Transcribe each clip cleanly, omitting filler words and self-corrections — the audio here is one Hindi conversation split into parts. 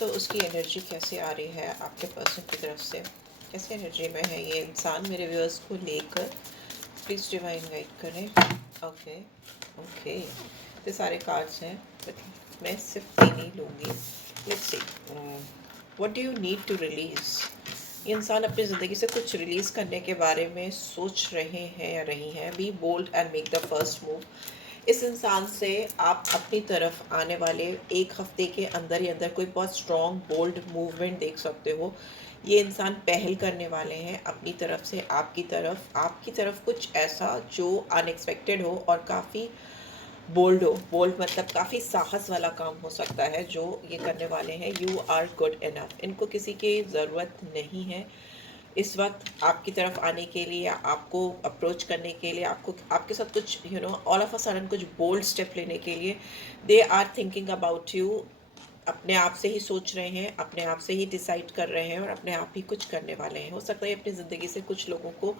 तो उसकी एनर्जी कैसे आ रही है आपके पर्सन की तरफ से, कैसे एनर्जी में है ये इंसान मेरे व्यूअर्स को लेकर, प्लीज़ डिवाइन गाइड करें। ओके ओके, ये सारे कार्ड्स हैं बट मैं सिर्फ तीन ही लूँगी। Let's see what do you need to release. ये इंसान अपनी ज़िंदगी से कुछ रिलीज़ करने के बारे में सोच रहे हैं या रही हैं। Be bold and make the first move. इस इंसान से आप अपनी तरफ आने वाले एक हफ्ते के अंदर ही अंदर कोई बहुत स्ट्रॉन्ग बोल्ड मूवमेंट देख सकते हो। ये इंसान पहल करने वाले हैं अपनी तरफ से आपकी तरफ कुछ ऐसा जो अनएक्सपेक्टेड हो और काफ़ी बोल्ड हो। बोल्ड मतलब काफ़ी साहस वाला काम हो सकता है जो ये करने वाले हैं। You are good enough. इनको किसी की ज़रूरत नहीं है इस वक्त आपकी तरफ आने के लिए या आपको अप्रोच करने के लिए, आपको आपके साथ कुछ ऑल ऑफ अ सडन कुछ बोल्ड स्टेप लेने के लिए। They are thinking about you. अपने आप से ही सोच रहे हैं, अपने आप से ही डिसाइड कर रहे हैं और अपने आप ही कुछ करने वाले हैं। हो सकता है अपनी ज़िंदगी से कुछ लोगों को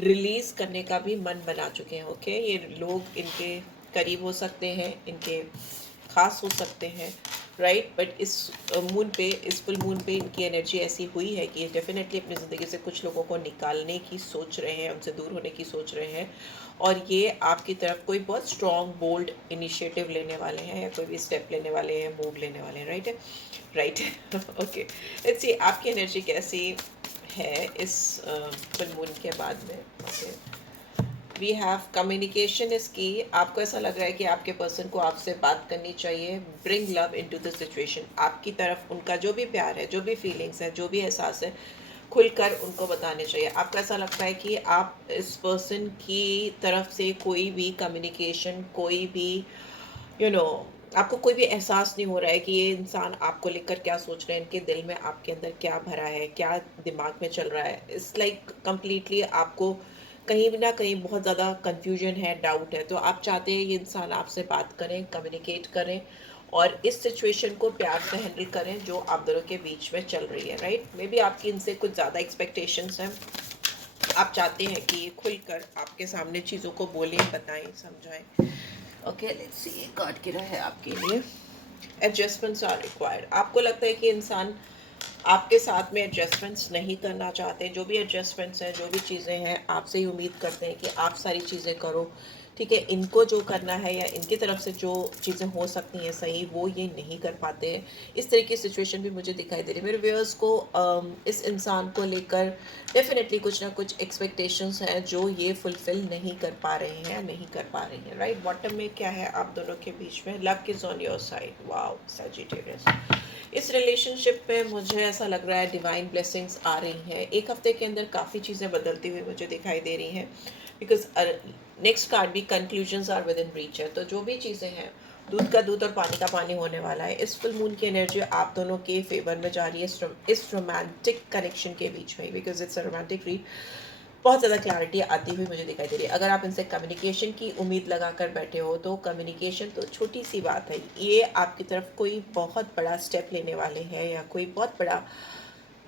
रिलीज़ करने का भी मन बना चुके हैं। ओके, ये लोग इनके करीब हो सकते हैं, इनके खास हो सकते हैं, राइट। बट इस मून पे, इस फुल मून पे इनकी एनर्जी ऐसी हुई है कि ये डेफिनेटली अपनी ज़िंदगी से कुछ लोगों को निकालने की सोच रहे हैं, उनसे दूर होने की सोच रहे हैं और ये आपकी तरफ कोई बहुत स्ट्रॉन्ग बोल्ड इनिशिएटिव लेने वाले हैं या कोई भी स्टेप लेने वाले हैं, मूव लेने वाले हैं, राइट। राइट ओके, लेट्स सी आपकी एनर्जी कैसी है इस फुल मून के बाद में। Okay, we have communication is key. आपको ऐसा लग रहा है कि आपके पर्सन को आपसे बात करनी चाहिए। Bring love into the situation. आपकी तरफ उनका जो भी प्यार है, जो भी फीलिंग्स है, जो भी एहसास है, खुलकर उनको बताने चाहिए। आपको ऐसा लगता है कि आप इस पर्सन की तरफ से कोई भी कम्युनिकेशन, कोई भी यू you नो आपको कोई भी एहसास नहीं हो रहा है कि ये इंसान आपको लेकर क्या सोच रहे हैं, इनके दिल में आपके अंदर क्या भरा है, क्या दिमाग में चल रहा है। इट्स लाइक कम्प्लीटली आपको कहीं भी ना कहीं बहुत ज़्यादा कन्फ्यूजन है, डाउट है। तो आप चाहते हैं ये इंसान आपसे बात करें, कम्युनिकेट करें और इस सिचुएशन को प्यार से हैंडल करें जो आप दोनों के बीच में चल रही है, राइट। मे बी आपकी इनसे कुछ ज़्यादा एक्सपेक्टेशंस हैं। आप चाहते हैं कि ये खुलकर आपके सामने चीज़ों को बोलें, बताएं, समझाएं। ओके, लेट्स सी ये कार्ड गिरा है आपके लिए। Adjustments are required. आपको लगता है कि इंसान आपके साथ में एडजस्टमेंट्स नहीं करना चाहते। जो भी एडजस्टमेंट्स हैं, जो भी चीज़ें हैं, आपसे ही उम्मीद करते हैं कि आप सारी चीज़ें करो, ठीक है। इनको जो करना है या इनकी तरफ से जो चीज़ें हो सकती हैं सही, वो ये नहीं कर पाते हैं। इस तरह की सिचुएशन भी मुझे दिखाई दे रही है। मेरे व्यूअर्स को इस इंसान को लेकर डेफिनेटली कुछ ना कुछ एक्सपेक्टेशंस हैं जो ये फुलफिल नहीं कर पा रहे हैं, नहीं कर पा रही हैं, राइट। बॉटम में क्या है आप दोनों के बीच में? Luck is on your side. Wow, Sagittarius. इस रिलेशनशिप पे मुझे ऐसा लग रहा है डिवाइन ब्लेसिंग्स आ रही हैं। एक हफ्ते के अंदर काफ़ी चीज़ें बदलती हुई मुझे दिखाई दे रही हैं बिकॉज नेक्स्ट कार्ड भी conclusions are within reach है। तो जो भी चीज़ें हैं, दूध का दूध और पानी का पानी होने वाला है। इस फुल मून की एनर्जी आप दोनों के फेवर में जा रही है इस रोमांटिक कनेक्शन के बीच में, because it's a romantic read. बहुत ज़्यादा क्लैरिटी आती हुई मुझे दिखाई दे रही है। अगर आप इनसे कम्युनिकेशन की उम्मीद लगा कर बैठे हो तो कम्युनिकेशन तो छोटी सी बात है, ये आपकी तरफ कोई बहुत बड़ा स्टेप लेने वाले हैं या कोई बहुत बड़ा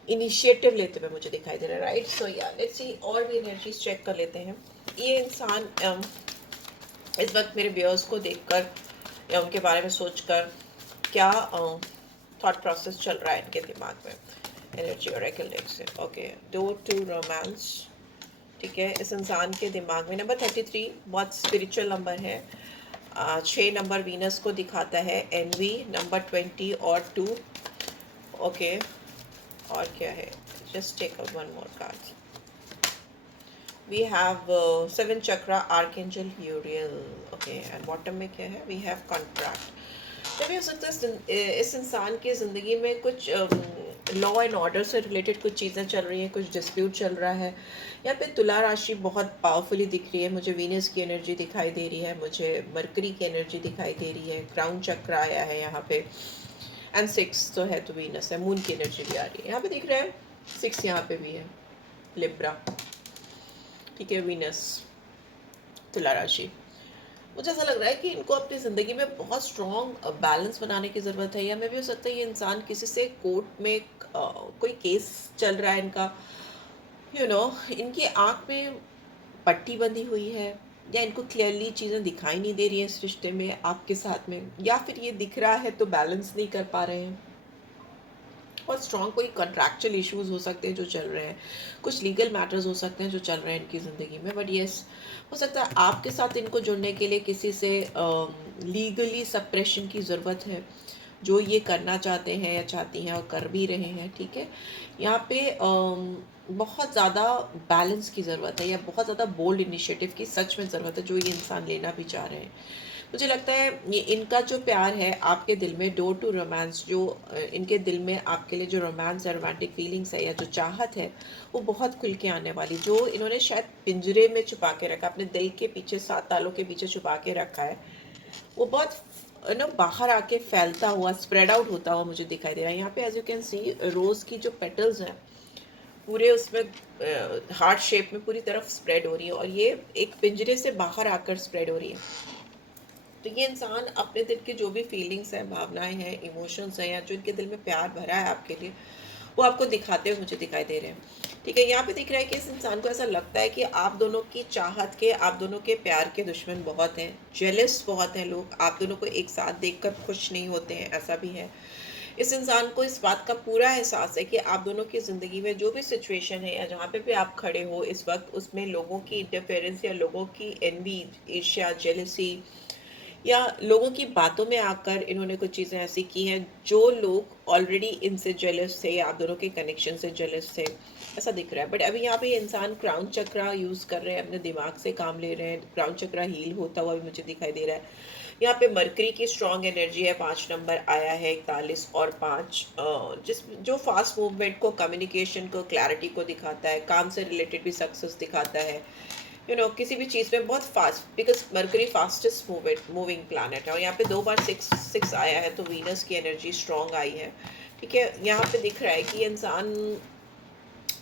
इनिशिएटिव लेते हुए मुझे दिखाई दे रहा है, राइट। सो या लेट्स सी और भी एनर्जीज चेक कर लेते हैं। ये इंसान इस वक्त मेरे व्यूअर्स को देखकर या उनके बारे में सोचकर क्या थॉट प्रोसेस चल रहा है इनके दिमाग में। एनर्जी और से ओके, डोर टू रोमांस, ठीक है। इस इंसान के दिमाग में नंबर 33 बहुत स्पिरिचुअल नंबर है। 6 नंबर वीनस को दिखाता है, एनवी नंबर 20 और 2। ओके, और क्या है? Just take up one more card. We have 7 chakra, archangel Uriel. Okay, and bottom में क्या है? We have contract. जब ये हो सकता है इस इंसान की ज़िंदगी में कुछ लॉ एंड ऑर्डर से रिलेटेड कुछ चीज़ें चल रही हैं, कुछ डिस्प्यूट चल रहा है। यहाँ पे तुला राशि बहुत पावरफुली दिख रही है मुझे। वीनस की एनर्जी दिखाई दे रही है मुझे, मरकरी की एनर्जी दिखाई दे रही है, क्राउन चक्र आया है यहाँ पे, एंड 6 तो है तो वीनस है। मून की एनर्जी भी आ रही है यहाँ पे, दिख रहा है 6 यहाँ पे भी है, लिब्रा, ठीक है। वीनस, तुला राशि। मुझे ऐसा लग रहा है कि इनको अपनी ज़िंदगी में बहुत स्ट्रॉन्ग बैलेंस बनाने की ज़रूरत है। या मैं भी हो सकता है ये इंसान किसी से कोर्ट में कोई केस चल रहा है इनका, इनकी आँख में पट्टी बंधी हुई है या इनको क्लियरली चीज़ें दिखाई नहीं दे रही हैं इस रिश्ते में आपके साथ में, या फिर ये दिख रहा है तो बैलेंस नहीं कर पा रहे हैं। बहुत स्ट्रॉन्ग कोई कॉन्ट्रैक्चुअल इश्यूज हो सकते हैं जो चल रहे हैं, कुछ लीगल मैटर्स हो सकते हैं जो चल रहे हैं इनकी ज़िंदगी में, बट येस हो सकता है आपके साथ इनको जुड़ने के लिए किसी से लीगली सप्रेशन की ज़रूरत है, जो ये करना चाहते हैं या चाहती हैं और कर भी रहे हैं, ठीक है। यहाँ पे बहुत ज़्यादा बैलेंस की ज़रूरत है या बहुत ज़्यादा बोल्ड इनिशिएटिव की सच में ज़रूरत है जो ये इंसान लेना भी चाह रहे हैं। मुझे लगता है ये इनका जो प्यार है आपके दिल में, डोर टू रोमांस, जो इनके दिल में आपके लिए जो रोमांस है, रोमांटिक फीलिंग्स है या जो चाहत है, वो बहुत खुल के आने वाली, जो इन्होंने शायद पिंजरे में छुपा के रखा, अपने दिल के पीछे 7 तालों के पीछे छुपा के रखा है, वो बहुत बाहर आके फैलता हुआ, स्प्रेड आउट होता हुआ मुझे दिखाई दे रहा है। यहाँ पे एज यू कैन सी रोज की जो पेटल्स हैं पूरे उसमें हार्ट शेप में पूरी तरफ स्प्रेड हो रही है और ये एक पिंजरे से बाहर आकर स्प्रेड हो रही है। तो ये इंसान अपने दिल की जो भी फीलिंग्स हैं, भावनाएं हैं, इमोशंस हैं या जो इनके दिल में प्यार भरा है आपके लिए, वो आपको दिखाते हुए मुझे दिखाई दे रहे हैं, ठीक है। यहाँ पे दिख रहा है कि इस इंसान को ऐसा लगता है कि आप दोनों की चाहत के, आप दोनों के प्यार के दुश्मन बहुत हैं, जेलस बहुत हैं लोग, आप दोनों को एक साथ देखकर खुश नहीं होते हैं, ऐसा भी है। इस इंसान को इस बात का पूरा एहसास है कि आप दोनों की ज़िंदगी में जो भी सिचुएशन है या जहाँ पे भी आप खड़े हो इस वक्त, उसमें लोगों की इंटरफेरेंस या लोगों की एनवी, ईर्ष्या, जेलसी या लोगों की बातों में आकर इन्होंने कुछ चीज़ें ऐसी की हैं जो लोग ऑलरेडी इनसे जेलस थे या आप दोनों के कनेक्शन से जेलस थे, ऐसा दिख रहा है। बट अभी यहाँ पे ये इंसान क्राउन चक्रा यूज़ कर रहे हैं, अपने दिमाग से काम ले रहे हैं, क्राउन चक्रा हील होता हुआ भी मुझे दिखाई दे रहा है। यहाँ पे मरकरी की स्ट्रॉन्ग एनर्जी है, 5 नंबर आया है, 41 और 5, जिस जो फास्ट मूवमेंट को, कम्युनिकेशन को, क्लैरिटी को दिखाता है, काम से रिलेटेड भी सक्सेस दिखाता है, किसी भी चीज़ में बहुत fast, because mercury fastest moving planet है। और यहाँ पे 2 बार 6 आया है, तो वीनस की एनर्जी स्ट्रॉन्ग आई है, ठीक है। यहाँ पे दिख रहा है कि ये इंसान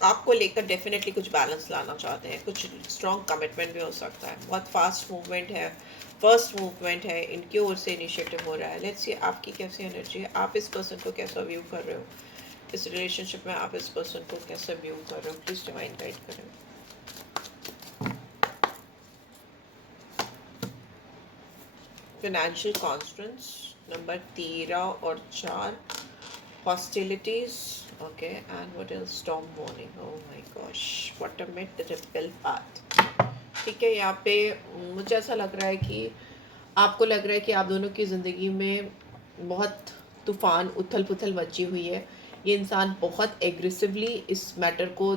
आपको लेकर डेफिनेटली कुछ बैलेंस लाना चाहते हैं, कुछ स्ट्रॉन्ग कमिटमेंट भी हो सकता है, बहुत फास्ट मूवमेंट है, फर्स्ट मूवमेंट है, इनकी ओर से इनिशिएटिव हो रहा है। लेट्स सी आपकी कैसी एनर्जी है, आप इस पर्सन को कैसा व्यू कर रहे हो, इस रिलेशनशिप में आप इस पर्सन को कैसे व्यू कर रहे हो, प्लीज डिवाइन गाइड करें। फाइनेंशियल कॉन्स्टेंट्स नंबर 13 और 4, hostilities, okay, and what else, storm warning, oh my gosh, what a mid ripple path, ठीक है। यहाँ पे मुझे ऐसा लग रहा है कि आपको लग रहा है कि आप दोनों की ज़िंदगी में बहुत तूफान, उथल पुथल मची हुई है, ये इंसान बहुत एग्रेसिवली इस मैटर को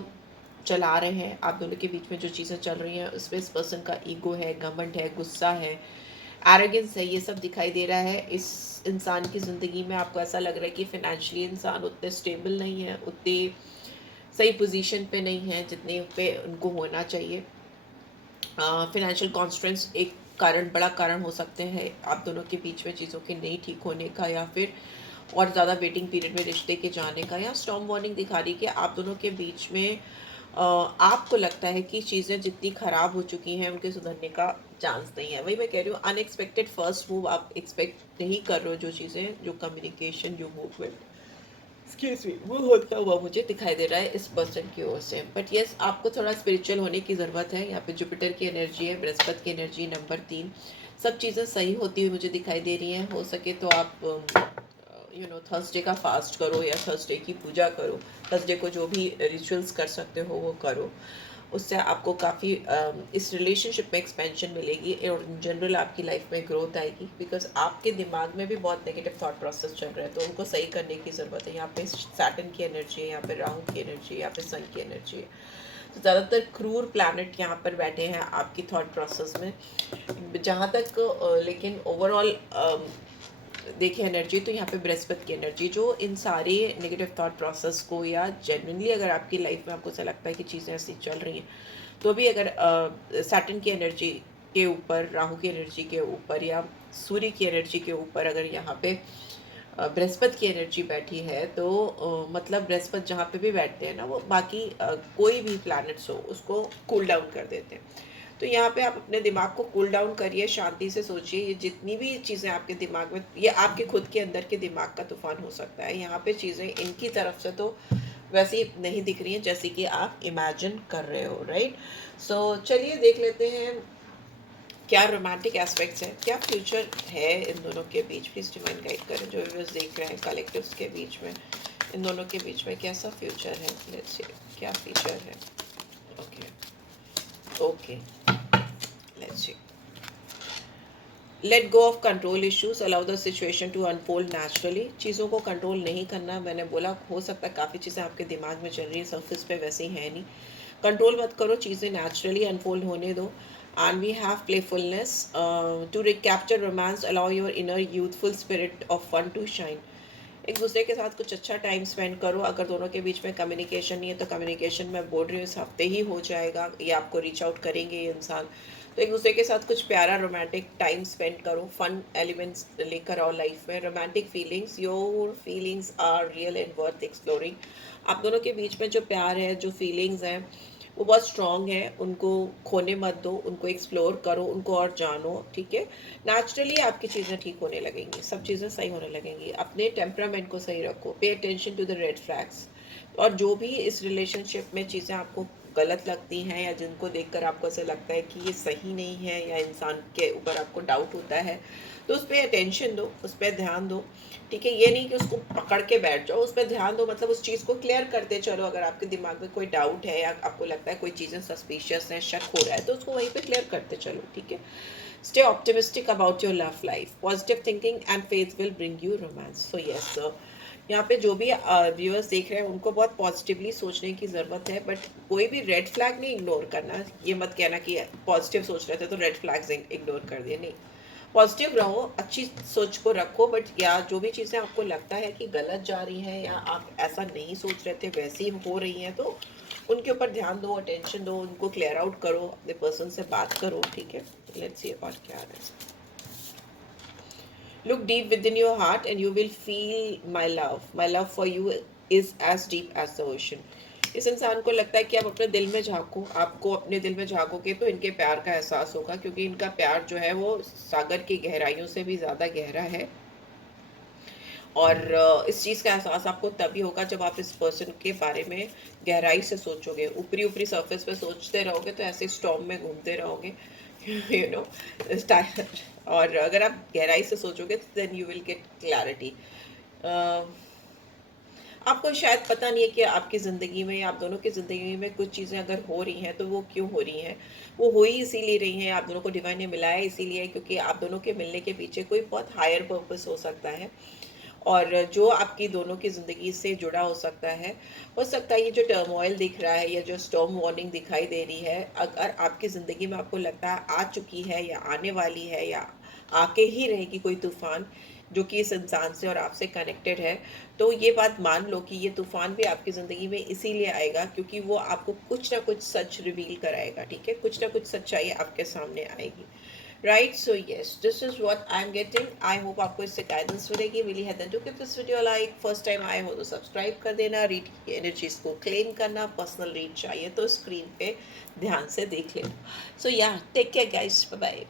चला रहे हैं, आप दोनों के बीच में जो चीज़ें चल रही हैं उसमें इस पर्सन का ईगो है, घमंड है, गुस्सा है, एरोगेंस है, ये सब दिखाई दे रहा है। इस इंसान की ज़िंदगी में आपको ऐसा लग रहा है कि फिनेंशियली इंसान उतने स्टेबल नहीं है, उतने सही पोजीशन पे नहीं है जितने पे उनको होना चाहिए। फिनेंशियल कॉन्स्ट्रेंट्स एक कारण, बड़ा कारण हो सकते हैं आप दोनों के बीच में चीज़ों के नहीं ठीक होने का, या फिर और ज़्यादा वेटिंग पीरियड में रिश्ते के जाने का, या स्टॉर्म वार्निंग दिखा रही है कि आप दोनों के बीच में आपको लगता है कि चीज़ें जितनी ख़राब हो चुकी हैं उनके सुधरने का चांस नहीं है। वही मैं कह रही हूँ, अनएक्सपेक्टेड फर्स्ट मूव आप एक्सपेक्ट नहीं कर रहे हो, जो चीज़ें, जो कम्युनिकेशन, जो मूवमेंट, एक्सक्यूज मी, वो होता हुआ मुझे दिखाई दे रहा है इस पर्सन की ओर से। बट यस, आपको थोड़ा स्पिरिचुअल होने की ज़रूरत है। यहाँ पे जुपिटर की एनर्जी है, बृहस्पति की एनर्जी नंबर 3, सब चीज़ें सही होती हुई मुझे दिखाई दे रही हैं। हो सके तो आप थर्सडे का फास्ट करो या थर्सडे की पूजा करो, थर्सडे को जो भी रिचुअल्स कर सकते हो वो करो, उससे आपको काफ़ी इस रिलेशनशिप में एक्सपेंशन मिलेगी और इन जनरल आपकी लाइफ में ग्रोथ आएगी, बिकॉज आपके दिमाग में भी बहुत नेगेटिव थॉट प्रोसेस चल रहा है, तो उनको सही करने की ज़रूरत है। यहाँ पे सैटर्न की एनर्जी है, यहाँ पे राहु की एनर्जी है, यहाँ पे सन की एनर्जी है, तो ज़्यादातर क्रूर प्लैनेट यहाँ पर बैठे हैं आपकी थॉट प्रोसेस में। जहाँ तक लेकिन ओवरऑल देखिए एनर्जी, तो यहाँ पे बृहस्पति की एनर्जी जो इन सारे नेगेटिव थॉट प्रोसेस को, या जेन्युइनली अगर आपकी लाइफ में आपको ऐसा लगता है कि चीज़ें ऐसी चल रही हैं, तो भी अगर सैटर्न की एनर्जी के ऊपर, राहु की एनर्जी के ऊपर या सूर्य की एनर्जी के ऊपर अगर यहाँ पे बृहस्पति की एनर्जी बैठी है, तो मतलब बृहस्पति जहाँ पे भी बैठते हैं ना, वो बाकी कोई भी प्लैनेट्स हो उसको कूल डाउन कर देते हैं। तो यहाँ पे आप अपने दिमाग को कूल डाउन करिए, शांति से सोचिए, ये जितनी भी चीज़ें आपके दिमाग में, ये आपके खुद के अंदर के दिमाग का तूफान हो सकता है। यहाँ पे चीज़ें इनकी तरफ से तो वैसी नहीं दिख रही हैं जैसे कि आप इमेजिन कर रहे हो, राइट। सो चलिए देख लेते हैं क्या रोमांटिक एस्पेक्ट्स हैं, क्या फ्यूचर है इन दोनों के बीच। प्लीज डिवाइन गाइड करें जो व्यूअर्स देख रहे हैं कलेक्टिव्स के बीच में, इन दोनों के बीच में कैसा फ्यूचर है, लेट्स सी क्या फ्यूचर है। Okay okay let's see. Let go of control issues, allow the situation to unfold naturally. चीज़ों को कंट्रोल नहीं करना, मैंने बोला हो सकता है काफ़ी चीज़ें आपके दिमाग में चल रही है, सरफेस पे वैसे ही है नहीं। कंट्रोल मत करो, चीज़ें नेचुरली अनफोल्ड होने दो। And we have playfulness to recapture romance, allow your inner youthful spirit of fun to shine. एक दूसरे के साथ कुछ अच्छा टाइम स्पेंड करो। अगर दोनों के बीच में कम्युनिकेशन नहीं है तो कम्युनिकेशन मैं बोल रही हूँ इस हफ्ते ही हो जाएगा, ये आपको रीच आउट करेंगे ये इंसान। तो एक दूसरे के साथ कुछ प्यारा रोमांटिक टाइम स्पेंड करो, फन एलिमेंट्स लेकर आओ लाइफ में। Romantic feelings, your feelings are real and worth exploring. आप दोनों के बीच में जो प्यार है, जो फीलिंग्स हैं, वो बहुत स्ट्रॉन्ग है, उनको खोने मत दो, उनको एक्सप्लोर करो, उनको और जानो, ठीक है। नेचुरली आपकी चीज़ें ठीक होने लगेंगी, सब चीज़ें सही होने लगेंगी। अपने टेम्परामेंट को सही रखो, pay attention to the red flags. और जो भी इस रिलेशनशिप में चीज़ें आपको गलत लगती हैं या जिनको देखकर आपको ऐसा लगता है कि ये सही नहीं है या इंसान के ऊपर आपको डाउट होता है, तो उस पर अटेंशन दो, उस पर ध्यान दो, ठीक है। ये नहीं कि उसको पकड़ के बैठ जाओ, उस पर ध्यान दो, मतलब उस चीज़ को क्लियर करते चलो। अगर आपके दिमाग में कोई डाउट है या आपको लगता है कोई चीज़ें सस्पिशियस हैं, शक हो रहा है, तो उसको वहीं पे क्लियर करते चलो, ठीक है। Stay optimistic about your love life, positive thinking and faith will bring you romance. So yes sir, यहाँ पे जो भी व्यूअर्स देख रहे हैं उनको बहुत पॉजिटिवली सोचने की ज़रूरत है, बट कोई भी रेड फ्लैग नहीं इग्नोर करना। ये मत कहना कि पॉजिटिव सोच रहे थे तो रेड फ्लैग्स इग्नोर कर दिए, नहीं। पॉजिटिव रहो, अच्छी सोच को रखो, बट या जो भी चीज़ें आपको लगता है कि गलत जा रही हैं या आप ऐसा नहीं सोच रहे थे वैसी हो रही हैं, तो उनके ऊपर ध्यान दो, अटेंशन दो, उनको क्लियर आउट करो, अपने पर्सन से बात करो, ठीक है। लेट्स सी और क्या है। Look deep within your heart and you will feel my love. My love for you is as deep as the ocean. इस इंसान को लगता है कि आप अपने दिल में झांको, आपको अपने दिल में झांकोगे तो इनके प्यार का एहसास होगा, क्योंकि इनका प्यार जो है वो सागर की गहराइयों से भी ज़्यादा गहरा है। और इस चीज़ का एहसास आपको तभी होगा जब आप इस पर्सन के बारे में गहराई से सोचोगे। ऊपरी ऊपरी सरफेस पे सोचते रहोगे तो ऐसे स्टॉर्म में घूमते रहोगे, यू नो। और अगर आप गहराई से सोचोगे तो then you will get clarity. आपको शायद पता नहीं है कि आपकी ज़िंदगी में या आप दोनों की ज़िंदगी में कुछ चीज़ें अगर हो रही हैं तो वो क्यों हो रही हैं। वो हो ही इसीलिए रही हैं, आप दोनों को डिवाइन ने मिलाया इसीलिए, क्योंकि आप दोनों के मिलने के पीछे कोई बहुत हायर पर्पस हो सकता है, और जो आपकी दोनों की ज़िंदगी से जुड़ा हो सकता है ये जो टर्मोइल दिख रहा है या जो स्टॉर्म वार्निंग दिखाई दे रही है, अगर आपकी ज़िंदगी में आपको लगता है आ चुकी है या आने वाली है या आके ही रहेगी कोई तूफ़ान जो कि इस इंसान से और आपसे कनेक्टेड है, तो ये बात मान लो कि ये तूफ़ान भी आपकी ज़िंदगी में इसीलिए आएगा क्योंकि वो आपको कुछ ना कुछ सच रिवील कराएगा, ठीक है। कुछ ना कुछ सच्चाई आपके सामने आएगी, right. So yes, this is what I am getting. I hope आपको इससे गाइडेंस मिलेगी। Really have to give this video like, first time आए हो तो सब्सक्राइब कर देना, रीड की एनर्जीज को क्लेम करना, पर्सनल रीड चाहिए तो स्क्रीन पे ध्यान से देख लेना। So yeah, take care guys, bye bye.